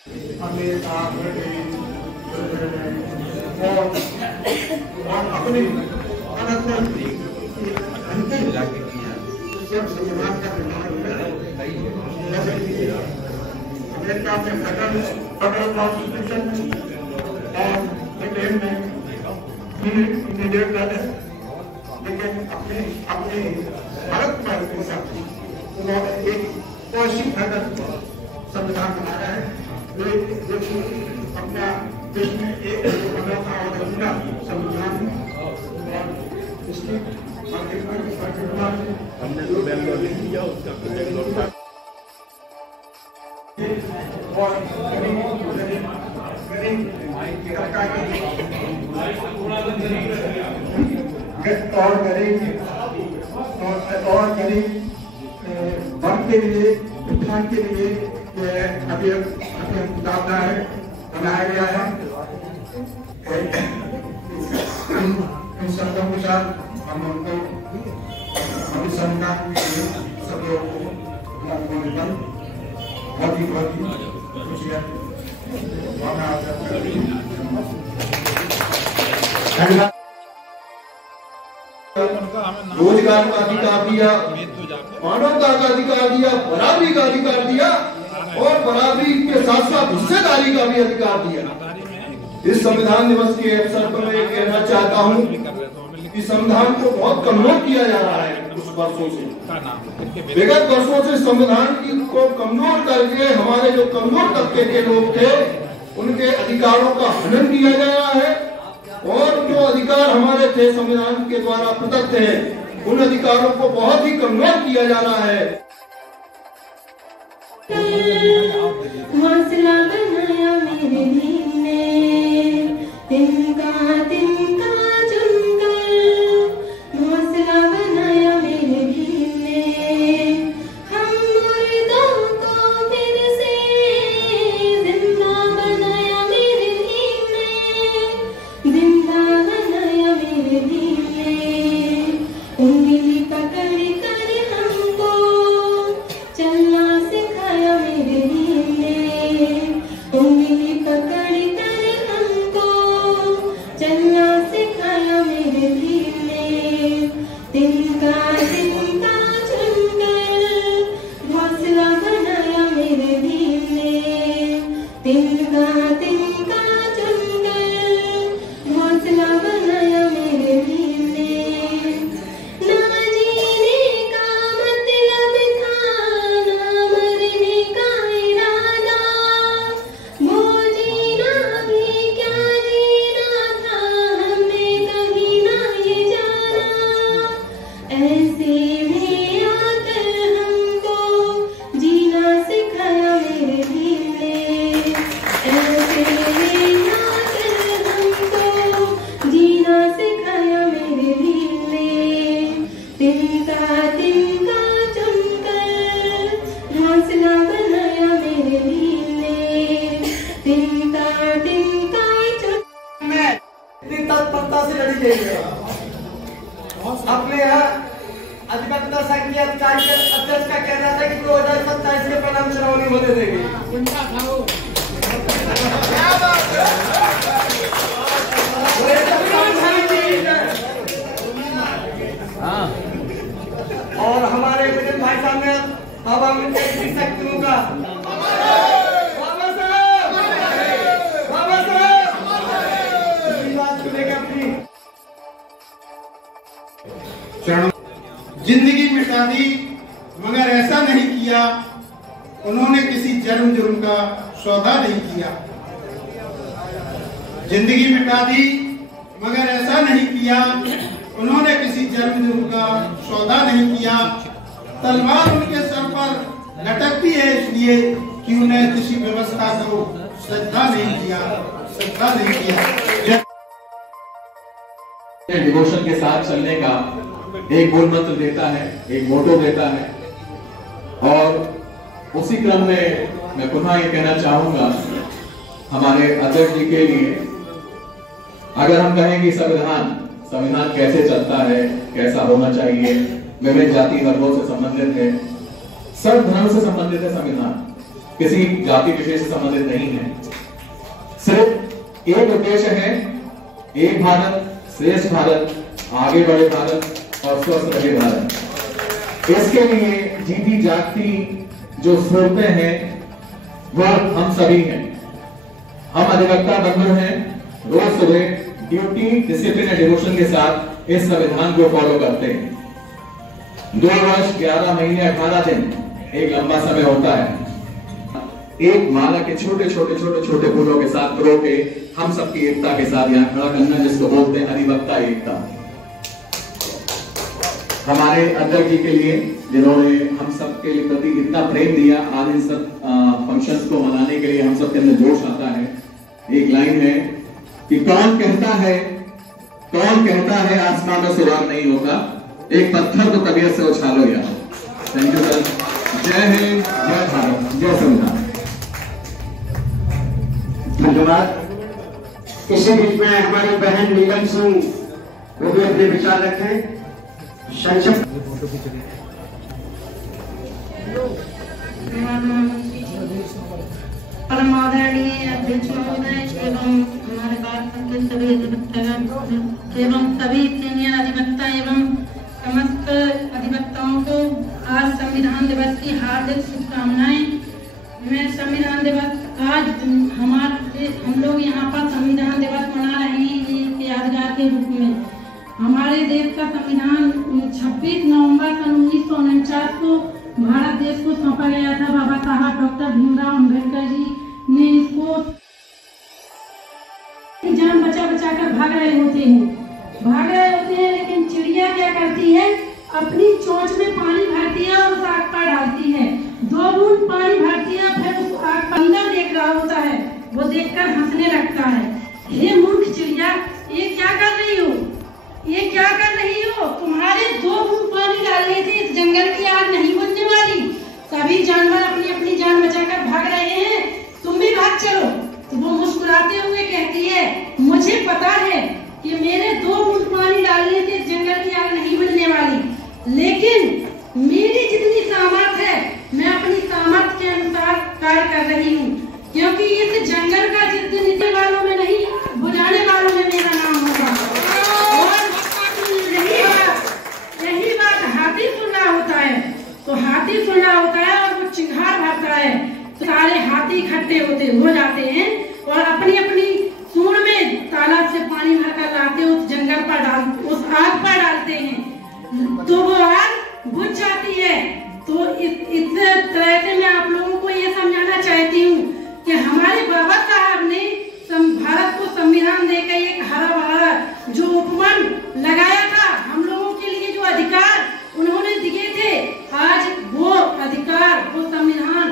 America, Britain और अपने संविधान का निर्माण अमेरिका में फेडरल कॉन्स्टिट्यूशन और ब्रिटेन में इंडियन है, लेकिन अपने भारत में उन्होंने एक पॉलिसी फेडरल संविधान बनाया है जो अपना देश में एक संविधान और इसकी हमने तो बेंगलोर लिख दिया, उसका तो बेंगलोर था। और गरीब वर्ग के लिए, उत्थान के लिए अभी बनाया गया है। इन शब्दों के साथ हम उनको अभिसंधान सब लोगों को बहुत ही खुशियाँ रोजगार का अधिकार दिया, मानवता का अधिकार दिया, बराबरी का अधिकार दिया और बराबरी के साथ साथ हिस्सेदारी का भी अधिकार दिया। इस संविधान दिवस के अवसर पर मैं कहना चाहता हूँ कि संविधान को बहुत कमजोर किया जा रहा है कुछ वर्षों से। विगत वर्षों से संविधान को कमजोर करके हमारे जो कमजोर तबके के लोग थे उनके अधिकारों का हनन किया जा रहा है और जो अधिकार हमारे थे संविधान के द्वारा प्रदत्त हैं उन अधिकारों को बहुत ही कमजोर किया जा रहा है। हौसला बनाया मेरे दिल ने, तिनका तिनका चुनकर हौसला बनाया मेरे दिल ने। हम मुर्दों को फिर से जिंदा बनाया मेरे दिल ने, जिंदा बनाया मेरे दिल ने। उंगली पकड़ कर हमको चलना सिखाया मेरे दिल ने, उंगली पकड़ कर हमको चलना सिखाया मेरे दिल ने। तिनका तिनका चुनकर हौसला बनाया मेरे दिल ने, तिनका तिनका चुनकर हौसला बनाया मेरे दिल ने। ना जीने का मतलब था, ना मरने का इरादा, वो जीना भी क्या जीना था, हमने कभी ना ये जाना। ऐसे में आकर हमको जीना सिखाया मेरे दिल ने, ऐसे में आकर हमको जीना सिखाया मेरे दिल ने। तिनका तिनका चुनकर हौसला बनाया मेरे दिल ने, तिनका तिनका चुन तत्परता से लड़ी गई है। अपने यहाँ अधिवक्ता संघ के अधिकारी के अध्यक्ष का कहना था कि 2027 के परिणाम चुनाव नहीं होने देंगे। और हमारे विजय भाई साहब ने अब हम शक्तियों का जिंदगी मिटा दी मगर ऐसा नहीं किया, उन्होंने किसी जुर्म का सौदा नहीं किया। जिंदगी मिटा दी मगर ऐसा नहीं किया, उन्होंने किसी जुर्म का सौदा नहीं किया। तलवार उनके सर पर लटकती है इसलिए कि उन्हें किसी व्यवस्था को श्रद्धा नहीं किया। डिवोशन के साथ चलने का एक मूल मंत्र देता है, एक मोटो देता है। और उसी क्रम में मैं पुनः ये कहना चाहूंगा हमारे अध्यक्ष जी के लिए, अगर हम कहें कि संविधान कैसे चलता है, कैसा होना चाहिए, विभिन्न जाति वर्गों से संबंधित है, सब धर्म से संबंधित है संविधान। किसी जाति विशेष से संबंधित नहीं है। सिर्फ एक उद्देश्य है, एक भारत श्रेष्ठ भारत, आगे बढ़े भारत और स्वस्थ रहे भारत। इसके लिए जीती जागती जो सूरतें हैं वह हम सभी हैं। हम अधिवक्ता बंधु हैं, रोज सुबह ड्यूटी डिसिप्लिन एंड डिवोशन के साथ इस संविधान को फॉलो करते हैं। 2 वर्ष 11 महीने 18 दिन एक लंबा समय होता है। एक माला के छोटे छोटे फूलों के साथ प्रो के हम सबकी एकता के साथ यहाँ खड़ा करना, जिसको बोलते हैं अधिवक्ता एकता। हमारे अध्यक्ष जी के लिए जिन्होंने हम सब के लिए प्रति इतना प्रेम दिया, आज इन सब फंक्शंस को मनाने के लिए हम सब के अंदर जोश आता है। एक लाइन है कि कौन कहता है आसमान में सुराग नहीं होता, एक पत्थर तो तबीयत से उछालो यार। Thank you sir. जय हिंद, जय भारत, जय संविधान। धन्यवाद। इसी बीच में हमारी बहन नीलम सिंह वो भी अपने विचार रखें। संक्षिप्त परम आदरणीय अध्यक्ष महोदय एवं हमारे भारत के सभी अधिवक्ता एवं सभी सीनियर अधिवक्ता एवं समस्त अधिवक्ताओं को आज संविधान दिवस की हार्दिक शुभकामनाएं। मैं संविधान दिवस आज हम लोग यहाँ पर संविधान दिवस मना रहे हैं एक यादगार के रूप में। हमारे देश का संविधान 26 नवंबर सन 1949 को भारत देश को सौंपा गया था। बाबा साहब डॉक्टर भीमराव अम्बेडकर जी ने इसको जान बचा कर भाग रहे होते हैं, लेकिन चिड़िया क्या करती है, अपनी चोंच में पानी भरती है और उस आग पर डालती है। 2 बूंद पानी भरती है, फिर उस आग पर अंदर देख रहा होता है, वो देखकर हंसने लगता है। हे मूर्ख चिड़िया, ये क्या कर रही हो, ये क्या कर रही हो? तुम्हारे 2 बूंद पानी डालने से इस जंगल की आग नहीं बुझने वाली। सभी जानवर अपनी अपनी जान बचाकर भाग रहे हैं, तुम भी भाग चलो। तो वो मुस्कुराते हुए कहती है, मुझे पता है कि मेरे 2 बूंद पानी डालने से इस जंगल की आग नहीं बुझने वाली, लेकिन मेरी जितनी सामर्थ्य है मैं अपनी सामर्थ्य के अनुसार कार्य कर रही हूँ, क्योंकि इस जंगल का जितने वालों में नहीं, बुझाने वालों में मेरा नाम होगा। और यही बात हाथी सुन रहा होता है, तो हाथी सुन रहा होता है और वो चिंगार भरता है, तो सारे हाथी इकट्ठे हो जाते हैं और अपनी अपनी सूंड में तालाब से पानी भरकर लाते उस जंगल पर उस आग पर डालते हैं, तो वो आग बुझ जाती है। तो इस तरह से मैं आप लोगों को ये समझाना चाहती हूँ कि हमारे बाबा साहब ने भारत को संविधान देकर एक हरा भरा जो उपवन लगाया था, हम लोगों के लिए जो अधिकार उन्होंने दिए थे, आज वो अधिकार, वो संविधान,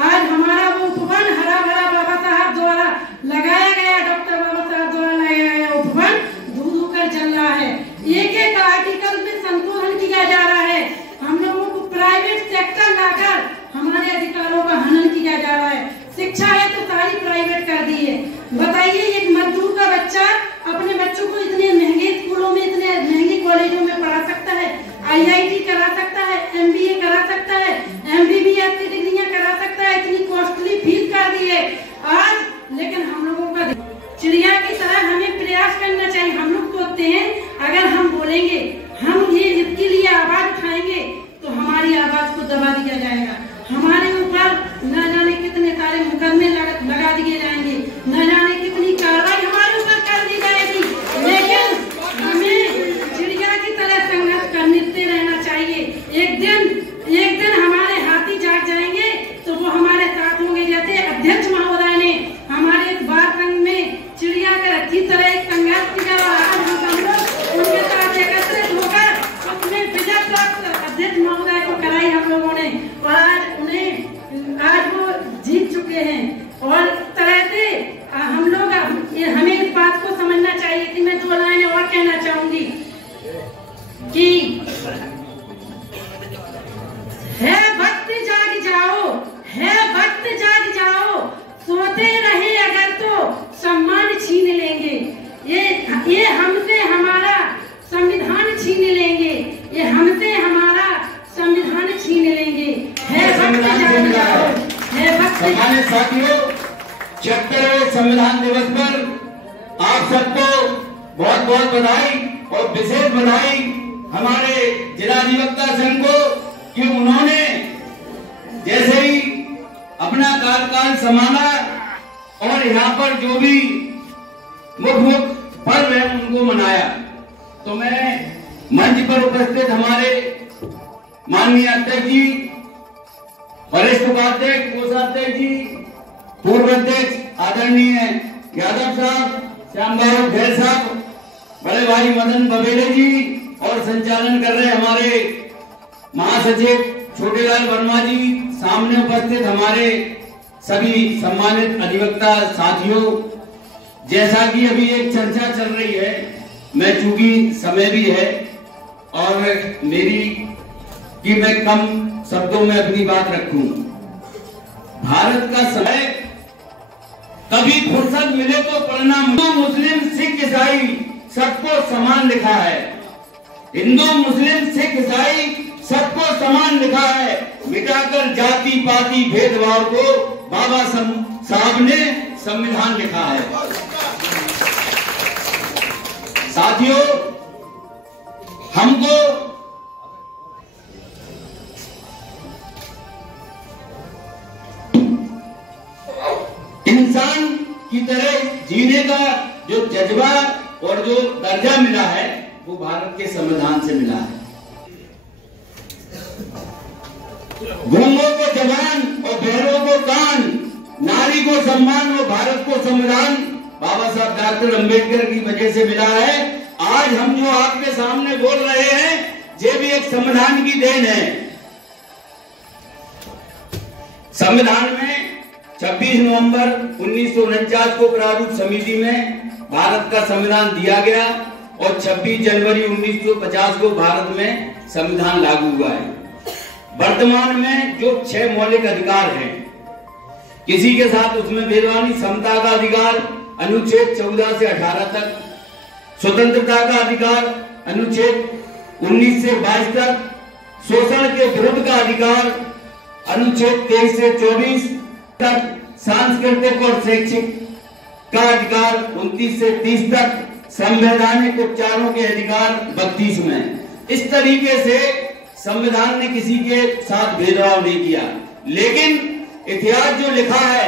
आज हमारा वो उपवन हरा भरा बाबा साहब द्वारा लगाया गया, डॉक्टर बाबा साहब द्वारा लगाया गया उपवन धू कर चल रहा है। एक आर्टिकल में संशोधन किया जा रहा है, हम लोगों को प्राइवेट सेक्टर लाकर हमारे अधिकारों का हनन किया जा रहा है। शिक्षा है तो सारी प्राइवेट कर दी है। बताइए, एक मजदूर का बच्चा अपने बच्चों को इतने महंगे स्कूलों में, इतने महंगे कॉलेजों में पढ़ा सकता है, IIT करा सकता है, MBA करा सकता है, MBBS की डिग्रियां करा सकता है, इतनी कॉस्टली फीस कर दी है आज। लेकिन हम लोगों का चिड़िया की तरह हमें प्रयास करना चाहिए। हम लोग सोचते हैं अगर हम बोलेंगे, हम ये इसके लिए आवाज उठाएंगे तो हमारी आवाज को दबा दिया जाएगा, हमारे ऊपर न जाने कितने सारे मुकदमे लगा दिए जाएंगे, न जाने कितनी कार्रवाई हमारे ऊपर कर दी जाएगी। लेकिन हमें चिड़िया की तरह संघर्ष करते रहना चाहिए। एक दिन हमारे हाथी जाग जाएंगे तो वो हमारे साथ होंगे। जैसे अध्यक्ष महोदय ने हमारे इस बार संघ में चिड़िया का अच्छी तरह एक संघर्ष किया और आज हम लोग उनके साथ एकत्रित होकर उसमें विजय प्राप्त अध्यक्ष महोदय को कराई हम लोगों ने, और आज वो जीत चुके हैं। और तरह से हम लोग हमें इस बात को समझना चाहिए कि मैं 2 लाइनें और कहना चाहूंगी कि है वक्त जाग जाओ, है वक्त जाग जाओ, सोते रहे अगर तो सम्मान छीन लेंगे, ये हमसे हमारा संविधान छीन लेंगे, ये हमसे हमारा संविधान छीन लेंगे। है वक्त जाग जाओ, है वक्त सम्मानित साथियों, 76वें संविधान दिवस पर आप सबको बहुत बहुत बधाई और विशेष बधाई हमारे जिला अधिवक्ता संघ को कि उन्होंने जैसे ही अपना कार्यकाल संभाला और यहाँ पर जो भी मुख्य पर्व है उनको मनाया। तो मैं मंच पर उपस्थित हमारे माननीय अध्यक्ष जी, वरिष्ठ उपाध्यक्ष, कोषाध्यक्ष जी, पूर्व अध्यक्ष आदरणीय यादव साहब, श्याम बाबू खेर साहब, बड़े भाई मदन बबेले जी और संचालन कर रहे हमारे महासचिव छोटेलाल वर्मा जी, सामने उपस्थित हमारे सभी सम्मानित अधिवक्ता साथियों, जैसा कि अभी एक चर्चा चल रही है, मैं चूंकि समय भी है और मेरी कि मैं कम शब्दों में अपनी बात रखूं। भारत का समय कभी फुर्सत मिले तो पढ़ना। हिंदू मुस्लिम सिख ईसाई सबको समान लिखा है। हिंदू मुस्लिम सिख ईसाई सबको समान लिखा है। मिटाकर जाति पाति भेदभाव को बाबा साहब ने संविधान लिखा है। साथियों, हमको इंसान की तरह जीने का जो जज्बा और जो दर्जा मिला है वो भारत के संविधान से मिला है। गूंगों को जबान और बहरों को कान, नारी को सम्मान और भारत को संविधान बाबा साहब डॉक्टर अंबेडकर की वजह से मिला है। आज हम जो आपके सामने बोल रहे हैं ये भी एक संविधान की देन है। संविधान में 26 नवंबर 1949 को प्रारूप समिति में भारत का संविधान दिया गया और 26 जनवरी 1950 को भारत में संविधान लागू हुआ है। वर्तमान में जो 6 मौलिक अधिकार हैं, किसी के साथ उसमें भेदभाव नहीं, समता का अधिकार अनुच्छेद 14 से 18 तक, स्वतंत्रता का अधिकार अनुच्छेद 19 से 22 तक, शोषण के विरुद्ध का अधिकार अनुच्छेद 23 से 24 तक, सांस्कृतिक और शैक्षिक का अधिकार 29 से 30 तक, संवैधानिक उपचारों के अधिकार 32 में। इस तरीके से संविधान ने किसी के साथ भेदभाव नहीं किया। लेकिन इतिहास जो लिखा है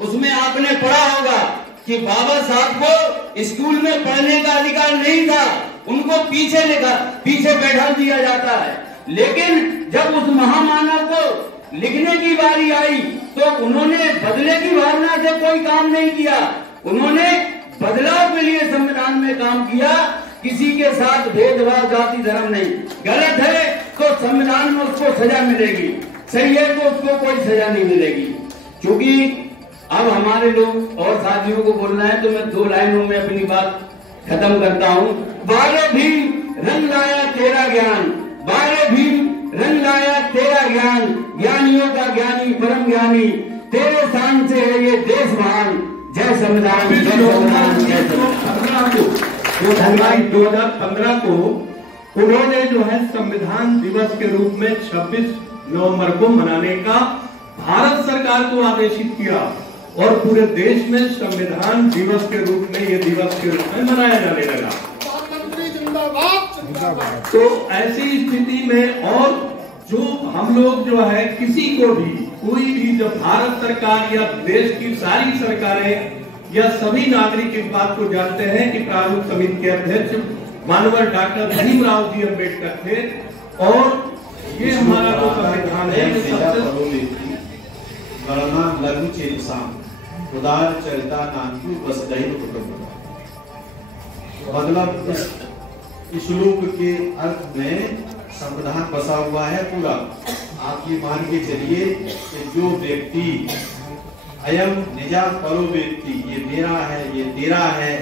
उसमें आपने पढ़ा होगा कि बाबा साहब को स्कूल में पढ़ने का अधिकार नहीं था, उनको पीछे बैठा दिया जाता है। लेकिन जब उस महामानव को लिखने की बारी आई तो उन्होंने बदले की भावना से कोई काम नहीं किया, उन्होंने बदलाव के लिए संविधान में काम किया। किसी के साथ भेदभाव जाति धर्म नहीं। गलत है तो संविधान में उसको सजा मिलेगी, सही है तो उसको कोई सजा नहीं मिलेगी। क्योंकि अब हमारे लोग और साथियों को बोलना है तो मैं 2 लाइनों में अपनी बात खत्म करता हूँ। 12 भीम रंग लाया तेरा ज्ञान, 12 भीम रंग लाया तेरा ज्ञान, ज्ञानियों का ज्ञानी परम ज्ञानी, तेरे शान से है ये देश महान, जय संविधान, जय संविधान, जय संविधान। 2015 को उन्होंने जो है संविधान दिवस के रूप में 26 नवंबर को मनाने का भारत सरकार को आदेशित किया और पूरे देश में संविधान दिवस के रूप में ये दिवस के रूप में मनाया जाने लगा। तो ऐसी स्थिति में और जो हम लोग जो है किसी को भी कोई भी जब भारत सरकार या देश की सारी सरकारें या सभी नागरिक इस बात को जानते हैं कि प्रारूप समिति के अध्यक्ष मानवर डॉक्टर भीमराव जी अम्बेडकर थे और ये हमारा जो संविधान है गणना लघु चेतसाम उदार चरिता नानकु वसुधैव कुटुंबकम्। मतलब इस श्लोक के अर्थ में संविधान बसा हुआ है पूरा। आप ये मान के चलिए कि जो व्यक्ति अयम निजा परो व्यक्ति, ये मेरा है, ये तेरा है,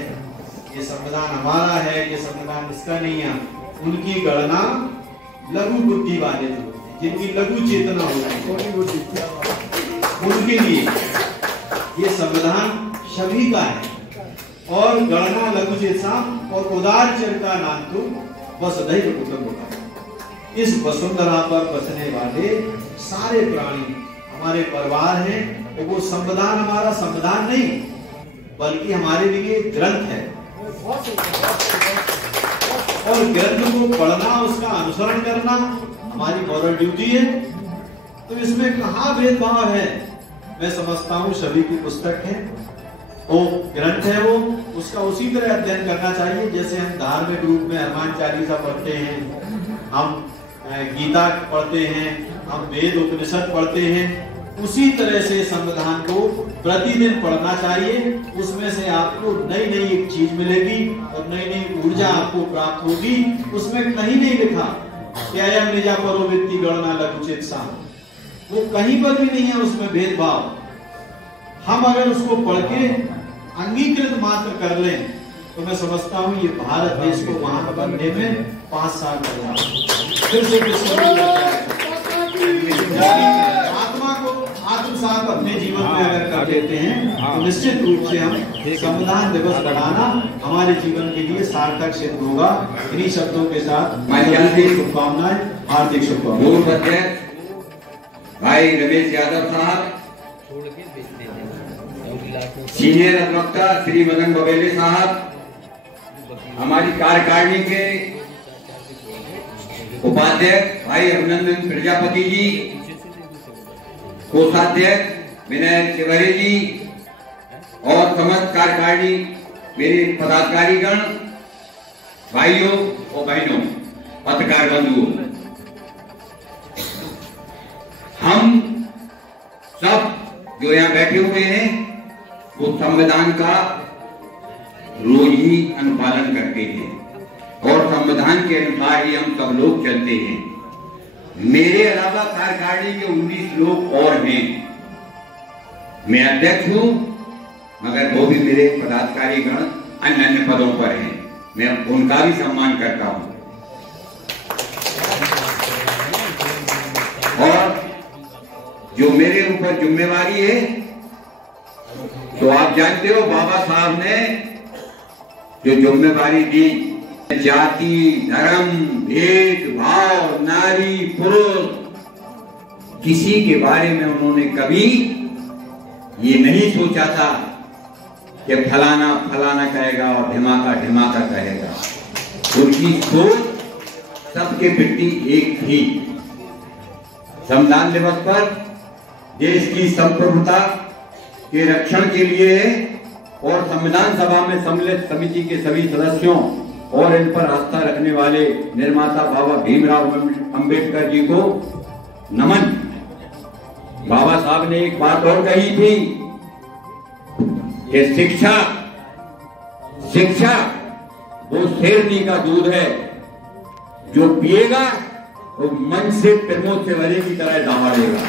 ये संविधान हमारा है, ये संविधान इसका नहीं है, उनकी गणना लघु बुद्धि वाले लोग, जिनकी लघु चेतना होती है, उनके लिए ये संविधान सभी का है। और गणना लघु चेतसाम और उदार चरिता नान्तु वसुधैव कुटुंबकम्। इस वसुंधरा पर बसने वाले सारे प्राणी हमारे परिवार हैं तो वो संविधान हमारा संविधान नहीं बल्कि हमारे लिए ग्रंथ है, और ग्रंथ को पढ़ना, उसका अनुसरण करना हमारी मॉरल ड्यूटी है। तो इसमें कहाँ भेदभाव है? मैं समझता हूँ सभी की पुस्तक है, वो ग्रंथ है, वो उसका उसी तरह अध्ययन करना चाहिए जैसे हम धार्मिक रूप में हनुमान चालीसा पढ़ते हैं, हम गीता पढ़ते हैं, हम वेद उपनिषद पढ़ते हैं, उसी तरह से संविधान को प्रतिदिन पढ़ना चाहिए। उसमें से आपको नई नई एक चीज मिलेगी और नई नई ऊर्जा आपको प्राप्त होगी। उसमें कहीं नहीं लिखा कि अयम निजा परोवृत्ति गणना लघुचित साम, वो कहीं पर भी नहीं है उसमें भेदभाव। हम अगर उसको पढ़ के अंगीकृत मात्र कर लें तो मैं समझता हूँ ये भारत देश को वहां बनने में 5 साल लगेगा। फिर से आत्मा को आत्मसात अपने जीवन में अगर कर देते हैं तो निश्चित रूप से हम संविधान दिवस मनाना हमारे जीवन के लिए सार्थक सिद्ध होगा। इन्हीं शब्दों के साथ शुभकामनाएं, हार्दिक शुभकामनाएं। भाई रमेश यादव साहब, सीनियर अधिवक्ता श्री मदन बबेले साहब, हमारी कार्यकारिणी के उपाध्यक्ष भाई अभिनंदन प्रजापति जी, कोषाध्यक्ष विनय शिवरे जी और समस्त कार्यकारिणी मेरे पदाधिकारीगण, भाइयों और बहनों, पत्रकार बंधुओं, हम सब जो यहाँ बैठे हुए हैं वो संविधान का रोज ही अनुपालन करते हैं और संविधान के अनुसार ही हम सब लोग चलते हैं। मेरे अलावा कार्यकारिणी के 19 लोग और हैं। मैं अध्यक्ष हूं, मगर वो भी मेरे पदाधिकारीगण अन्य अन्य पदों पर हैं, मैं उनका भी सम्मान करता हूं। और जो मेरे ऊपर जिम्मेवारी है, तो आप जानते हो बाबा साहब ने जो जिम्मेवारी दी, जाति धर्म भेदभाव नारी पुरुष किसी के बारे में उन्होंने कभी ये नहीं सोचा था कि फलाना फलाना कहेगा और ढिमाका ढिमाका कहेगा। उनकी सोच सबके प्रति एक थी। संविधान दिवस पर देश की संप्रभुता के रक्षण के लिए और संविधान सभा में सम्मिलित समिति के सभी सदस्यों और इन पर आस्था रखने वाले निर्माता बाबा भीमराव अंबेडकर जी को नमन। बाबा साहब ने एक बात और कही थी कि शिक्षा वो शेरनी का दूध है, जो पिएगा वो मन से प्रमोद से भरे की तरह दहाड़ेगा।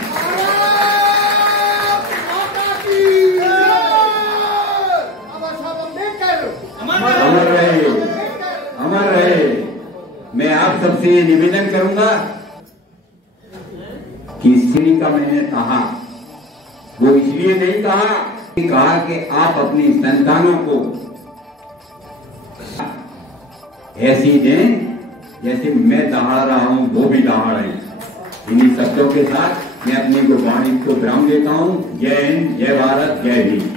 अमर रहे, अमर रहे। मैं आप सबसे ये निवेदन करूंगा कि श्री का मैंने कहा वो इसलिए नहीं कहा कि आप अपनी संतानों को ऐसी दें जैसे मैं दहाड़ रहा हूं वो भी दहाड़े। इन्हीं शब्दों के साथ मैं अपनी वाणी को विराम देता हूं। जय हिंद, जय भारत, जय हिंद।